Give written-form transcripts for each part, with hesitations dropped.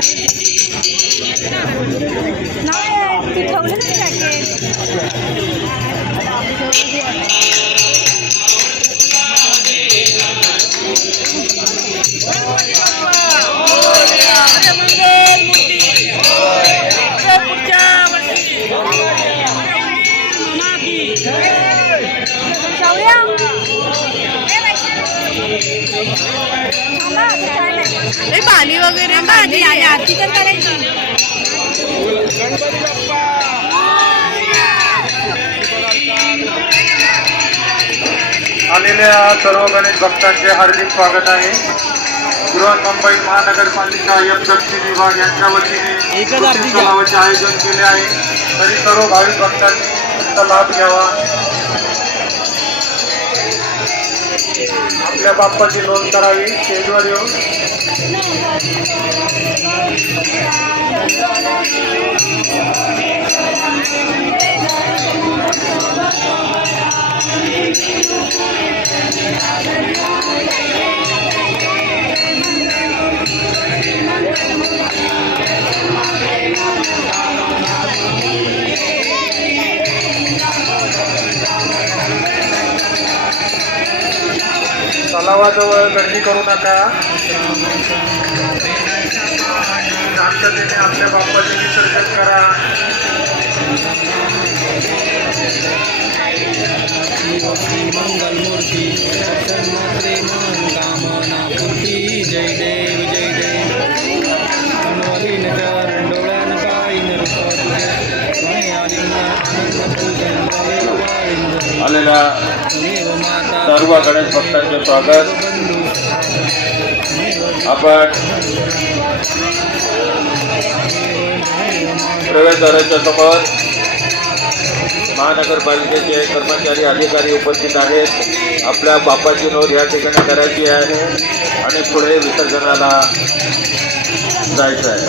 नाही ती ठेवलं नाही पाणी वगैरे आधी आरती तर करायची. आलेल्या सर्व गणेश भक्तांचे हार्दिक स्वागत आहे. बृहन्मुंबई महानगरपालिका दक्षिण विभाग यांच्या वतीने तलावाचे आयोजन केले आहे. तरी सर्व भाविक भक्तांनी त्याचा लाभ घ्यावा. आपल्या बाप्पाची नोंद करावी. स्टेजवर येऊन तलावाजवळ गर्दी करू नका. शांततेने आपल्या बाप्पाचे विसर्जन करा. मंगलमूर्ती कामना पूर्ती. जय देव जय देव. अनवलीन चरण डोळ्यान पाईन आलेल्या सर्व गणेश भक्तांचे स्वागत. आपण प्रवेशद्वाराच्या समोर महानगरपालिकेचे कर्मचारी अधिकारी उपस्थित आहेत. आपल्या बाप्पाची नोंद या ठिकाणी करायची आहे आणि पुढे विसर्जनाला जायचं आहे.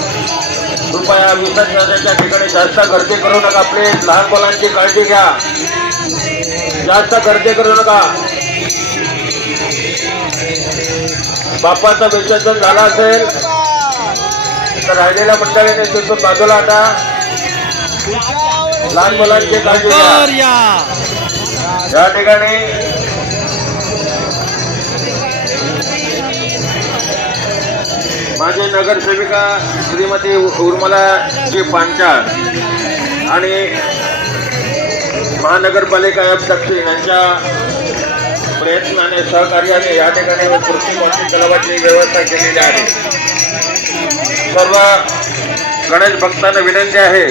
कृपया विसर्जनाच्या ठिकाणी जास्त गर्दी करू नका. प्लीज लहान मुलांची काळजी घ्या. जास्त गर्दी करू नका. बाप्पाचं विसर्जन झालं असेल तर राहिलेल्या मंडळीने तिथून बाजूला आता. लहान मुलांची काळजी घ्या. या ठिकाणी माझे नगरसेविका श्रीमती उर्मिला जी पांचाळ आणि महानगरपालिका दक्षिण यांच्या प्रयत्नाने सहकार्याने या ठिकाणी कृषी तलावाची व्यवस्था केलेली आहे. सर्व गणेश भक्तांना विनंती आहे